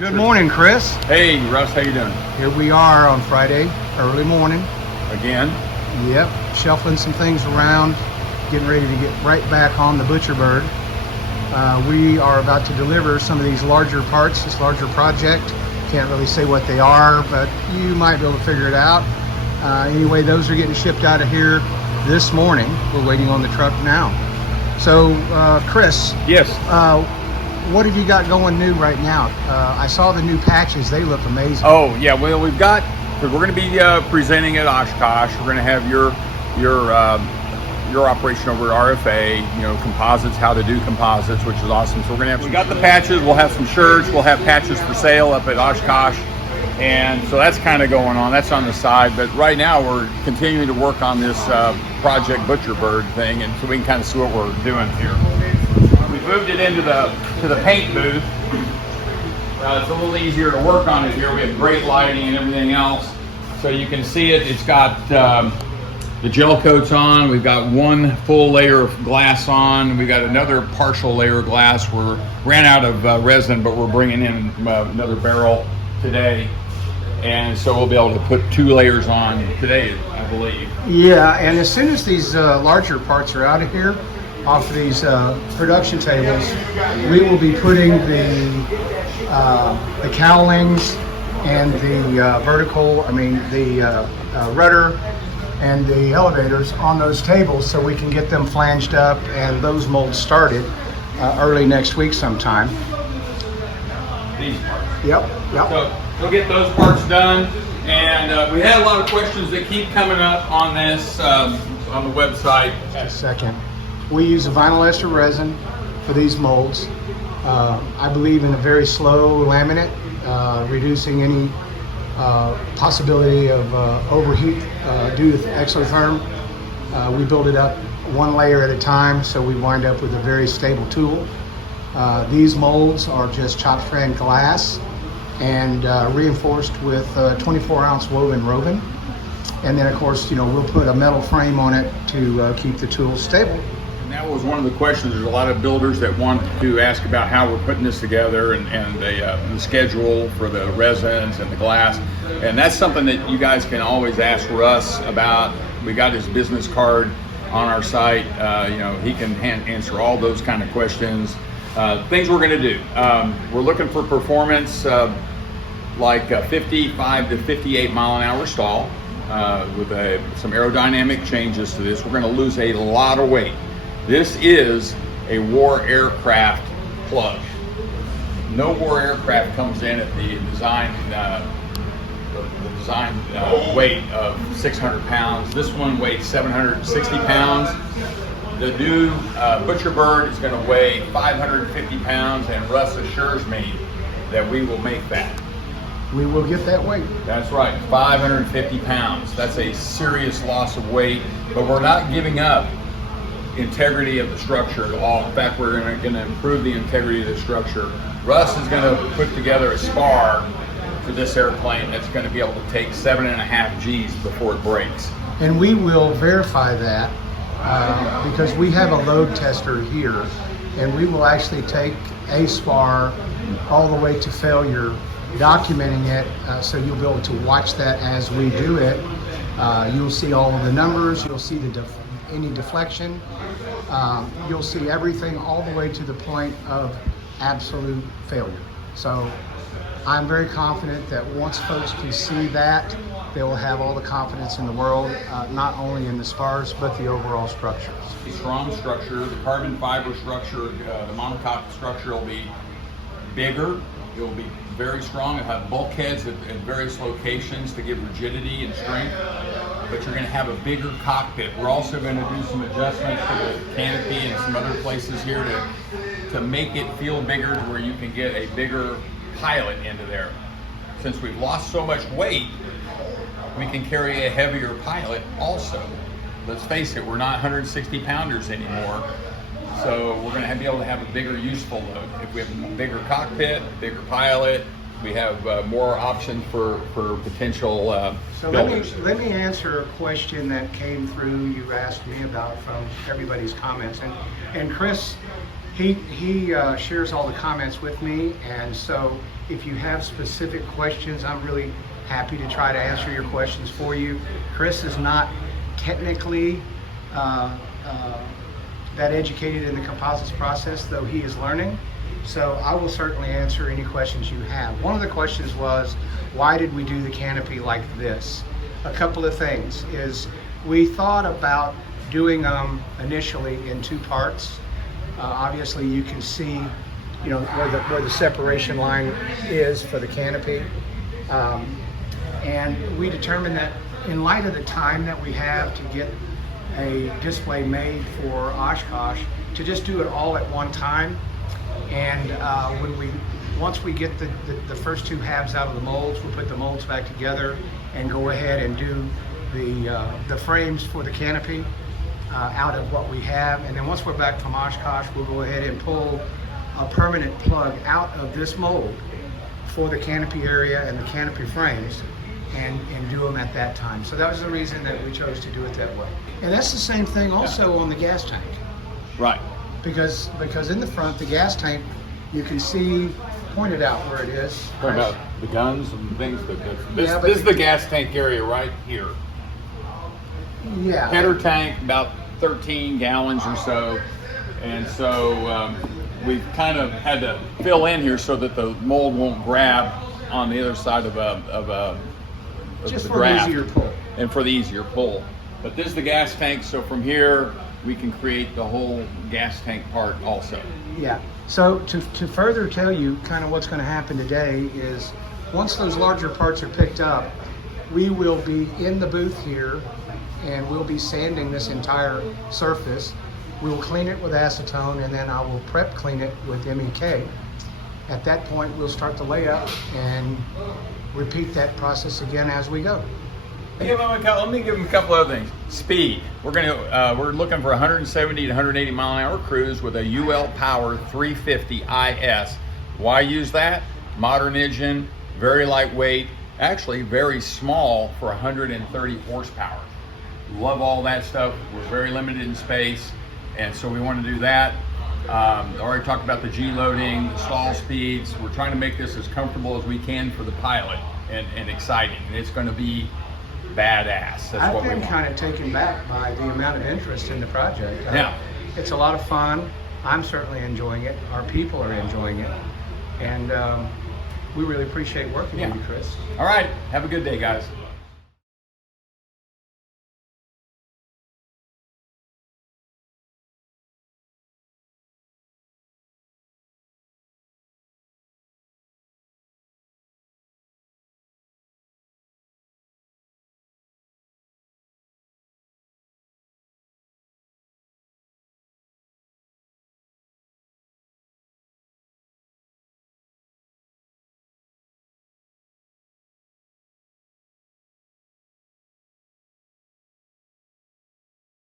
Good morning, Chris. Hey, Russ, how you doing? Here we are on Friday, early morning. Again? Yep, shuffling some things around, getting ready to get right back on the ButcherBird. We are about to deliver some of these larger parts, this larger project. Can't really say what they are, but you might be able to figure it out. Anyway, those are getting shipped out of here this morning. We're waiting on the truck now. So, Chris. Yes. What have you got going new right now? I saw the new patches. They look amazing. Oh, yeah. Well, we've got, because we're going to be presenting at Oshkosh. We're going to have your operation over at RFA, composites, how to do composites, which is awesome. So we're going to have, we got the patches. We'll have some shirts. We'll have patches for sale up at Oshkosh. And so that's kind of going on. That's on the side. But right now we're continuing to work on this Project ButcherBird thing. And so we can kind of see what we're doing here. We moved it into the paint booth. It's a little easier to work on it here. We have great lighting and everything else. So you can see it. It's got the gel coats on. We've got one full layer of glass on. We've got another partial layer of glass. We ran out of resin, but we're bringing in another barrel today. And so we'll be able to put 2 layers on today, I believe. Yeah, and as soon as these larger parts are out of here, off of these production tables, we will be putting the cowlings and the rudder and the elevators on those tables so we can get them flanged up and those molds started early next week sometime. These parts. Yep. So we'll get those parts done. And we had a lot of questions that keep coming up on this on the website. Just a second. We use a vinyl ester resin for these molds. I believe in a very slow laminate, reducing any possibility of overheat due to exotherm. We build it up one layer at a time, so we wind up with a very stable tool. These molds are just chopped strand glass and reinforced with 24-ounce woven roving. And then, of course, we'll put a metal frame on it to keep the tool stable. That was one of the questions. There's a lot of builders that want to ask about how we're putting this together and the schedule for the resins and the glass. And that's something that you guys can always ask Russ about. We got his business card on our site. He can answer all those kind of questions. Things we're going to do. We're looking for performance like 55 to 58 mile an hour stall with some aerodynamic changes to this. We're going to lose a lot of weight. This is a war aircraft plug. No war aircraft comes in at the design weight of 600 pounds. This one weighs 760 pounds. The new ButcherBird is going to weigh 550 pounds, and Russ assures me that we will make that. We will get that weight. That's right, 550 pounds. That's a serious loss of weight, but we're not giving up integrity of the structure at all. In fact, we're going to improve the integrity of the structure. Russ is going to put together a spar for this airplane that's going to be able to take 7.5 G's before it breaks. And we will verify that because we have a load tester here, and we will actually take a spar all the way to failure, documenting it so you'll be able to watch that as we do it. You'll see all of the numbers, you'll see any deflection, you'll see everything all the way to the point of absolute failure. So I'm very confident that once folks can see that, they will have all the confidence in the world, not only in the spars, but the overall structures. The strong structure, the carbon fiber structure, the monocoque structure will be bigger. It will be very strong. It'll have bulkheads at various locations to give rigidity and strength. But you're going to have a bigger cockpit. We're also going to do some adjustments to the canopy and some other places here to make it feel bigger, to where you can get a bigger pilot into there. Since we've lost so much weight, we can carry a heavier pilot also. Let's face it, we're not 160 pounders anymore. So we're going to be able to have a bigger useful load. If we have a bigger cockpit, bigger pilot, we have more options for potential builders. Let me answer a question that came through, you asked me about from everybody's comments. And Chris, He shares all the comments with me, and so if you have specific questions, I'm really happy to try to answer your questions for you. Chris is not technically that educated in the composites process, though he is learning. So I will certainly answer any questions you have. One of the questions was, why did we do the canopy like this? A couple of things is we thought about doing them initially in two parts. Obviously you can see, you know, where the separation line is for the canopy. And we determined that in light of the time that we have to get a display made for Oshkosh, to just do it all at one time. And once we get the first two halves out of the molds, we'll put the molds back together and go ahead and do the frames for the canopy out of what we have. And then once we're back from Oshkosh, we'll go ahead and pull a permanent plug out of this mold for the canopy area and the canopy frames and do them at that time. So that was the reason that we chose to do it that way. And that's the same thing also on the gas tank. Right. Because in the front, the gas tank, you can see pointed out where it is. Talking about the guns and things. This Yeah, but is the gas tank area right here. Yeah. Header tank, about 13 gallons or so. And so we've kind of had to fill in here so that the mold won't grab on the other side of Just the for draft. an easier pull. And for the easier pull. But this is the gas tank, so from here we can create the whole gas tank part also. Yeah. So to further tell you kind of what's going to happen today is once those larger parts are picked up, we will be in the booth here and we'll be sanding this entire surface. We will clean it with acetone and then I will prep clean it with MEK. At that point, we'll start the layup and repeat that process again as we go. Let me give them a couple other things. Speed. We're looking for 170 to 180 mile an hour cruise with a UL Power 350 IS. Why use that? Modern engine, very lightweight, actually very small for 130 horsepower. Love all that stuff. We're very limited in space, and so we want to do that. I already talked about the G loading, the stall speeds. We're trying to make this as comfortable as we can for the pilot and exciting, and it's going to be badass. That's I've what we been want. kind of taken back by the amount of interest in the project. Yeah. It's a lot of fun. I'm certainly enjoying it. Our people are enjoying it. And we really appreciate working with you, Chris. All right. Have a good day, guys.